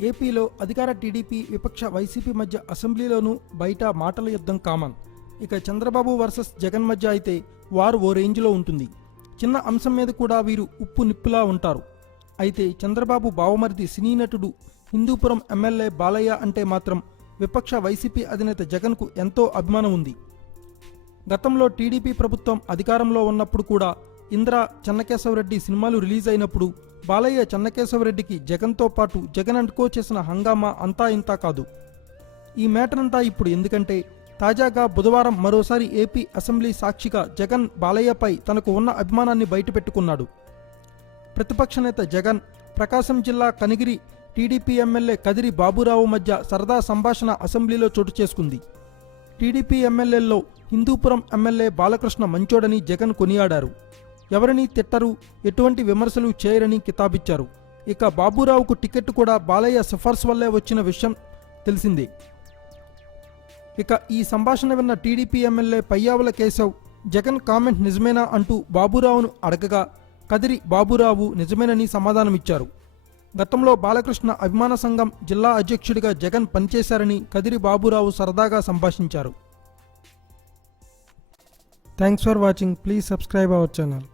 ఏపీలో అధికార టీడీపీ విపక్ష వైసీపీ మధ్య అసెంబ్లీలోనూ బయట మాటల యుద్ధం కామన్. ఇక చంద్రబాబు వర్సెస్ జగన్ మధ్య అయితే వారు ఓ రేంజ్లో ఉంటుంది. చిన్న అంశం మీద కూడా వీరు ఉప్పు నిప్పులా ఉంటారు. అయితే చంద్రబాబు బావమరిది సినీ నటుడు హిందూపురం ఎమ్మెల్యే బాలయ్య అంటే మాత్రం విపక్ష వైసీపీ అధినేత జగన్కు ఎంతో అభిమానం ఉంది. గతంలో టీడీపీ ప్రభుత్వం అధికారంలో ఉన్నప్పుడు కూడా ఇంద్ర చెన్నకేశవరెడ్డి సినిమాలు రిలీజ్ అయినప్పుడు బాలయ్య చెన్నకేశవరెడ్డికి జగన్తో పాటు జగన్ అండ్ కో చేసిన హంగామా అంతా ఇంతా కాదు. ఈ మ్యాటర్ అంతా ఇప్పుడు ఎందుకంటే తాజాగా బుధవారం మరోసారి ఏపీ అసెంబ్లీ సాక్షిగా జగన్ బాలయ్యపై తనకు ఉన్న అభిమానాన్ని బయటపెట్టుకున్నాడు. ప్రతిపక్ష నేత జగన్ ప్రకాశం జిల్లా కనిగిరి టీడీపీ ఎమ్మెల్యే కదిరి బాబురావు మధ్య సరదా సంభాషణ అసెంబ్లీలో చోటు చేసుకుంది. టీడీపీ ఎమ్మెల్యేల్లో హిందూపురం ఎమ్మెల్యే బాలకృష్ణ మంచోడని జగన్ కొనియాడారు. ఎవరిని తిట్టరు ఎటువంటి విమర్శలు చేయరని కితాబిచ్చారు. ఇక బాబురావుకు టికెట్ కూడా బాలయ్య సిఫార్సు వల్లే వచ్చిన విషయం తెలిసిందే. ఇక ఈ సంభాషణ విన్న TDP MLA Payyavula Keshav Jagan comment నిజమేనా అంటూ బాబురావును అడగగా కదిరి బాబురావు నిజమేనని సమాధానమిచ్చారు. గతంలో బాలకృష్ణ అభిమాన సంఘం జిల్లా అధ్యక్షుడిగా జగన్ పనిచేశారని కదిరి బాబురావు సరదాగా సంభాషించారు. Thanks for watching please subscribe our channel